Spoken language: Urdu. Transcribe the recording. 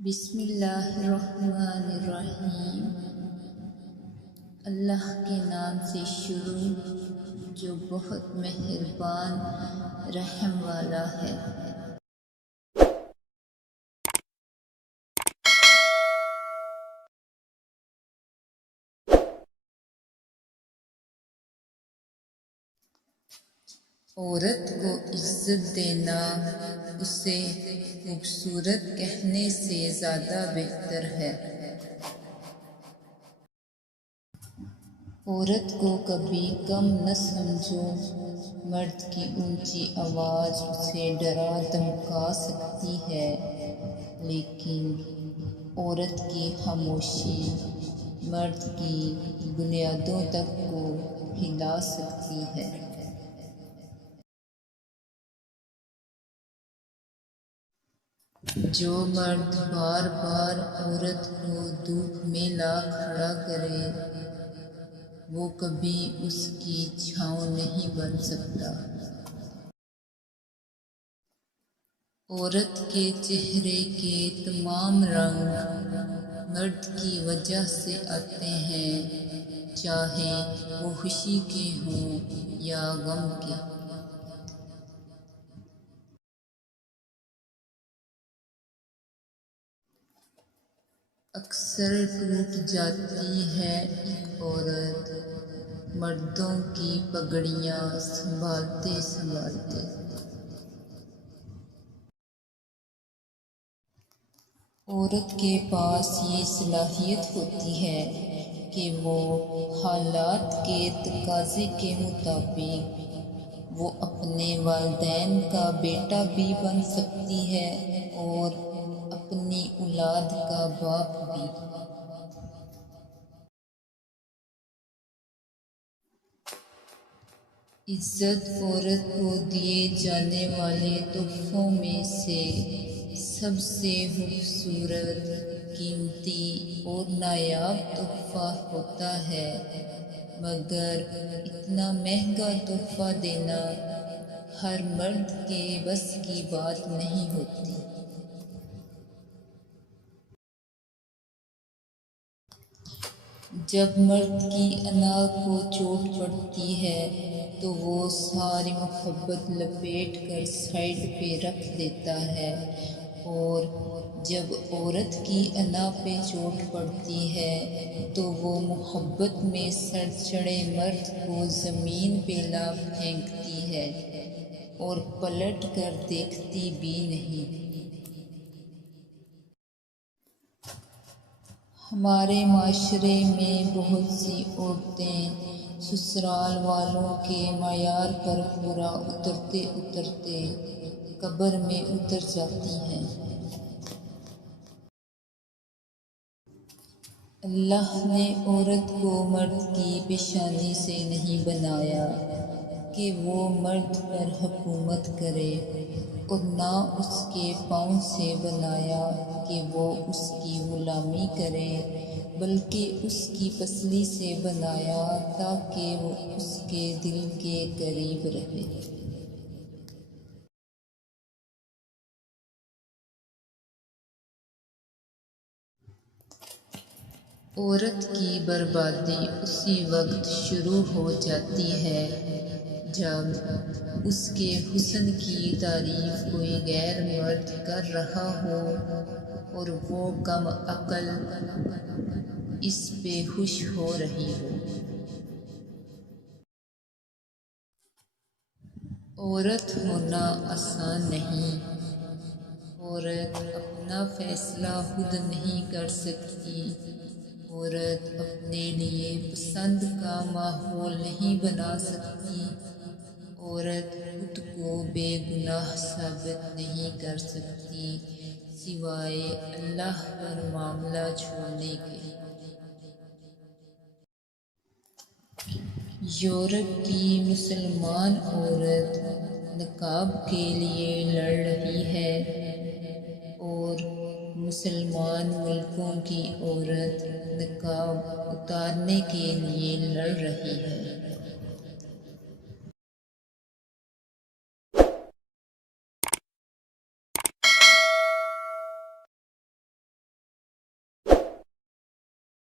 بسم اللہ الرحمن الرحیم۔ اللہ کے نام سے شروع جو بہت مہربان رحم والا ہے۔ عورت کو عزت دینا اسے خوبصورت کہنے سے زیادہ بہتر ہے۔ عورت کو کبھی کم نہ سمجھو، مرد کی اونچی آواز اسے ڈرا دھمکا سکتی ہے، لیکن عورت کی خاموشی مرد کی بنیادوں تک کو ہلا سکتی ہے۔ جو مرد بار بار عورت کو دھوپ میں لا کھڑا کرے وہ کبھی اس کی چھاؤں نہیں بن سکتا۔ عورت کے چہرے کے تمام رنگ مرد کی وجہ سے آتے ہیں، چاہے وہ خوشی کے ہوں یا غم کے۔ اکثر ٹوٹ جاتی ہے ایک عورت مردوں کی پگڑیاں سنبھالتے سنبھالتے۔ عورت کے پاس یہ صلاحیت ہوتی ہے کہ وہ حالات کے تقاضے کے مطابق وہ اپنے والدین کا بیٹا بھی بن سکتی ہے اور اپنی اولاد کا باپ بھی۔ عزت عورت کو دیے جانے والے تحفوں میں سے سب سے خوبصورت، قیمتی اور نایاب تحفہ ہوتا ہے، مگر اتنا مہنگا تحفہ دینا ہر مرد کے بس کی بات نہیں ہوتی۔ جب مرد کی انا کو چوٹ پڑتی ہے تو وہ ساری محبت لپیٹ کر سائیڈ پہ رکھ دیتا ہے، اور جب عورت کی انا پہ چوٹ پڑتی ہے تو وہ محبت میں سر چڑھے مرد کو زمین پہ لا پھینکتی ہے اور پلٹ کر دیکھتی بھی نہیں۔ ہمارے معاشرے میں بہت سی عورتیں سسرال والوں کے معیار پر پورا اترتے اترتے قبر میں اتر جاتی ہیں۔ اللہ نے عورت کو مرد کی پیشانی سے نہیں بنایا کہ وہ مرد پر حکومت کرے، اور نہ اس کے پاؤں سے بنایا کہ وہ اس کی غلامی کرے، بلکہ اس کی پسلی سے بنایا تاکہ وہ اس کے دل کے قریب رہے۔ عورت کی بربادی اسی وقت شروع ہو جاتی ہے جب اس کے حسن کی تعریف کوئی غیر مرد کر رہا ہو اور وہ کم عقل اس پہ خوش ہو رہی ہو۔ عورت ہونا آسان نہیں۔ عورت اپنا فیصلہ خود نہیں کر سکتی۔ عورت اپنے لیے پسند کا ماحول نہیں بنا سکتی۔ عورت خود کو بے گناہ ثابت نہیں کر سکتی سوائے اللہ پر معاملہ چھوڑنے کے۔ یورپ کی مسلمان عورت نقاب کے لیے لڑ رہی ہے اور مسلمان ملکوں کی عورت نقاب اتارنے کے لیے لڑ رہی ہے۔